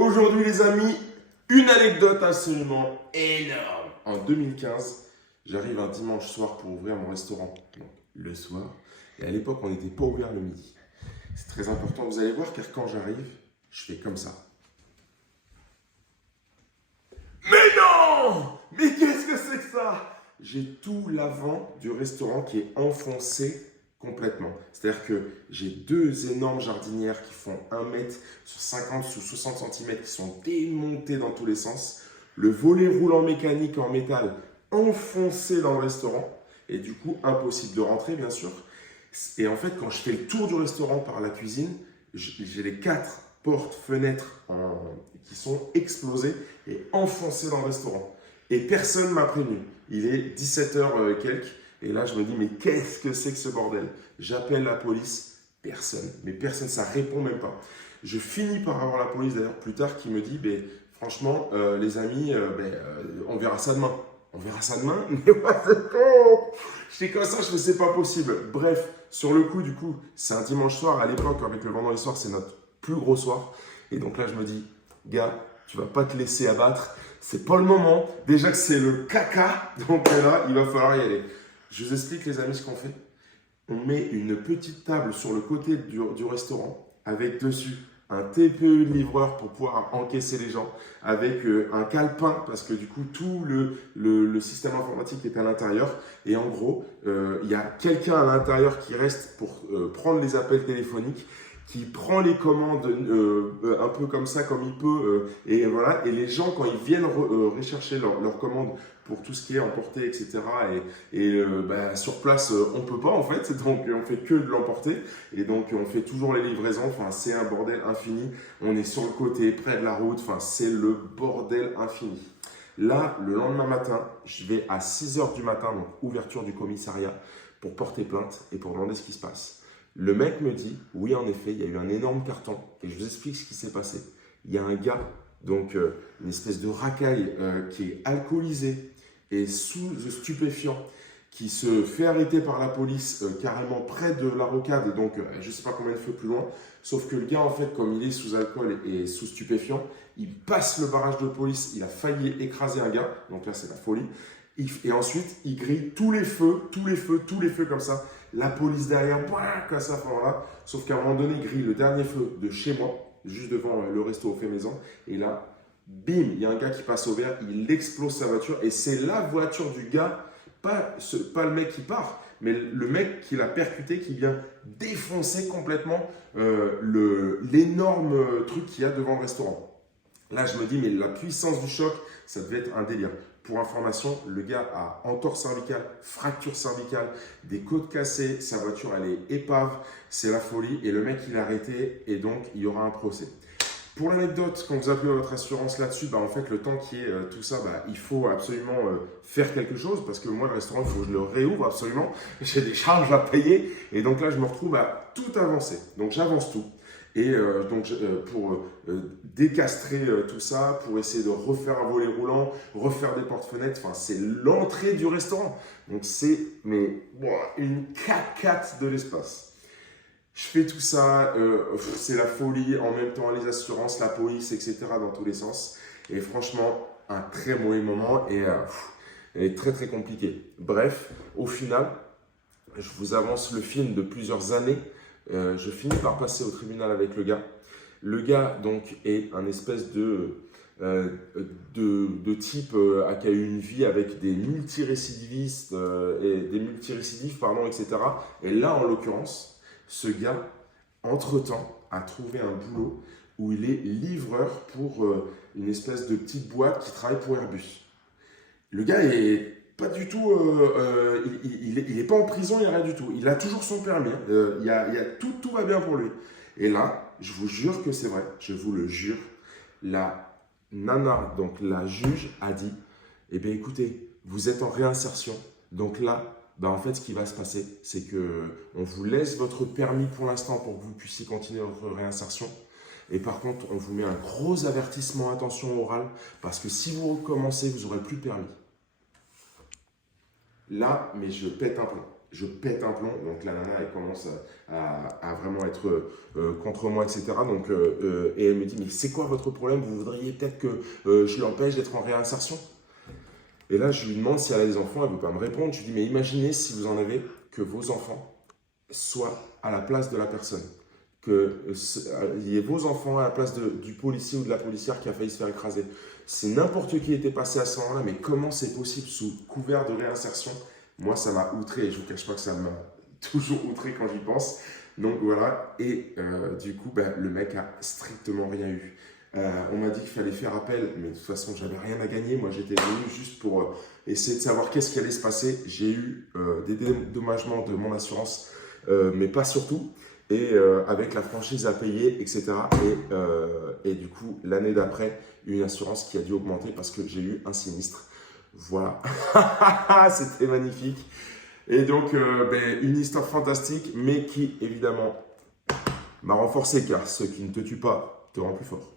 Aujourd'hui les amis, une anecdote absolument énorme. En 2015, j'arrive un dimanche soir pour ouvrir mon restaurant, donc le soir. Et à l'époque, on n'était pas ouvert le midi. C'est très important, vous allez voir, car quand j'arrive, je fais comme ça. Mais non! Mais qu'est-ce que c'est que ça? J'ai tout l'avant du restaurant qui est enfoncé complètement. C'est-à-dire que j'ai deux énormes jardinières qui font 1 mètre sur 50 sous 60 centimètres qui sont démontées dans tous les sens. Le volet roulant mécanique en métal enfoncé dans le restaurant. Et du coup, impossible de rentrer, bien sûr. Et en fait, quand je fais le tour du restaurant par la cuisine, j'ai les 4 portes, fenêtres qui sont explosées et enfoncées dans le restaurant. Et personne ne m'a prévenu. Il est 17h quelques. Et là, je me dis, mais qu'est-ce que c'est que ce bordel? J'appelle la police, personne. Mais personne, ça répond même pas. Je finis par avoir la police d'ailleurs plus tard qui me dit, ben, franchement, les amis, on verra ça demain. On verra ça demain? Mais what the fuck? J'étais comme ça, je fais, c'est pas possible. Bref, sur le coup, du coup, c'est un dimanche soir. À l'époque, avec le vendredi soir, c'est notre plus gros soir. Et donc là, je me dis, gars, tu vas pas te laisser abattre. C'est pas le moment. Déjà que c'est le caca. Donc là, il va falloir y aller. Je vous explique, les amis, ce qu'on fait. On met une petite table sur le côté du restaurant avec dessus un TPE de livreur pour pouvoir encaisser les gens, avec un calepin parce que du coup tout le système informatique est à l'intérieur et en gros il y a quelqu'un à l'intérieur qui reste pour prendre les appels téléphoniques, qui prend les commandes un peu comme ça, comme il peut, et voilà. Et les gens, quand ils viennent rechercher leurs commandes pour tout ce qui est emporté, etc., sur place, on peut pas en fait, donc on fait que de l'emporter, et donc on fait toujours les livraisons. Enfin, c'est un bordel infini. On est sur le côté, près de la route. Enfin, c'est le bordel infini. Là, le lendemain matin, je vais à 6h du matin, donc ouverture du commissariat, pour porter plainte et pour demander ce qui se passe. Le mec me dit, oui, en effet, il y a eu un énorme carton. Et je vous explique ce qui s'est passé. Il y a un gars, donc une espèce de racaille qui est alcoolisé et sous stupéfiant, qui se fait arrêter par la police carrément près de la rocade, donc je ne sais pas combien de feux plus loin. Sauf que le gars, en fait, comme il est sous alcool et sous stupéfiant, il passe le barrage de police, il a failli écraser un gars, donc là, c'est la folie. Et ensuite, il grille tous les feux comme ça. La police derrière, comme ça, voilà. Sauf qu'à un moment donné, il grille le dernier feu de chez moi, juste devant le resto au fait maison. Et là, bim, il y a un gars qui passe au vert, il explose sa voiture. Et c'est la voiture du gars, pas le mec qui part, mais le mec qui l'a percuté, qui vient défoncer complètement l'énorme truc qu'il y a devant le restaurant. Là, je me dis, mais la puissance du choc, ça devait être un délire. Pour information, le gars a entorse cervicale, fracture cervicale, des côtes cassées, sa voiture, elle est épave, c'est la folie. Et le mec, il est arrêté et donc, il y aura un procès. Pour l'anecdote, quand vous appelez votre assurance là-dessus, en fait, le temps qui est tout ça, il faut absolument faire quelque chose parce que moi, le restaurant, il faut que je le réouvre absolument. J'ai des charges à payer et donc là, je me retrouve à tout avancer. Donc, j'avance tout. Et pour décastrer tout ça, pour essayer de refaire un volet roulant, refaire des portes-fenêtres, enfin, c'est l'entrée du restaurant. Donc, c'est une cacate de l'espace. Je fais tout ça, c'est la folie, en même temps les assurances, la police, etc. dans tous les sens. Et franchement, un très mauvais moment et très très compliqué. Bref, au final, je vous avance le film de plusieurs années. Je finis par passer au tribunal avec le gars. Le gars, donc, est un espèce de type qui a eu une vie avec des multirécidivistes, etc. Et là, en l'occurrence, ce gars, entre-temps, a trouvé un boulot où il est livreur pour une espèce de petite boîte qui travaille pour Airbus. Le gars est pas du tout, il est pas en prison, il n'y a rien du tout. Il a toujours son permis, tout va bien pour lui. Et là, je vous jure que c'est vrai, je vous le jure, la nana, donc la juge, a dit, eh bien écoutez, vous êtes en réinsertion, donc là, en fait, ce qui va se passer, c'est qu'on vous laisse votre permis pour l'instant pour que vous puissiez continuer votre réinsertion. Et par contre, on vous met un gros avertissement, attention orale, parce que si vous recommencez, vous n'aurez plus de permis. Là, mais je pète un plomb. je pète un plomb. Donc la nana, elle commence à vraiment être contre moi, etc. Donc, et elle me dit, mais c'est quoi votre problème? Vous voudriez peut-être que je l'empêche d'être en réinsertion? Et là, je lui demande si elle a des enfants, elle ne veut pas me répondre. Je lui dis, mais imaginez si vous en avez, que vos enfants soient à la place de la personne. Il y ait vos enfants à la place du policier ou de la policière qui a failli se faire écraser. Si n'importe qui était passé à ce moment-là, mais comment c'est possible sous couvert de réinsertion? Moi, ça m'a outré et je ne vous cache pas que ça m'a toujours outré quand j'y pense. Donc voilà, et du coup, le mec a strictement rien eu. On m'a dit qu'il fallait faire appel, mais de toute façon, j'avais rien à gagner. Moi, j'étais venu juste pour essayer de savoir qu'est-ce qui allait se passer. J'ai eu des dédommagements de mon assurance, mais pas surtout. Et avec la franchise à payer, etc. Et du coup, l'année d'après, une assurance qui a dû augmenter parce que j'ai eu un sinistre. Voilà, c'était magnifique. Et donc, une histoire fantastique, mais qui, évidemment, m'a renforcé, car ce qui ne te tue pas te rend plus fort.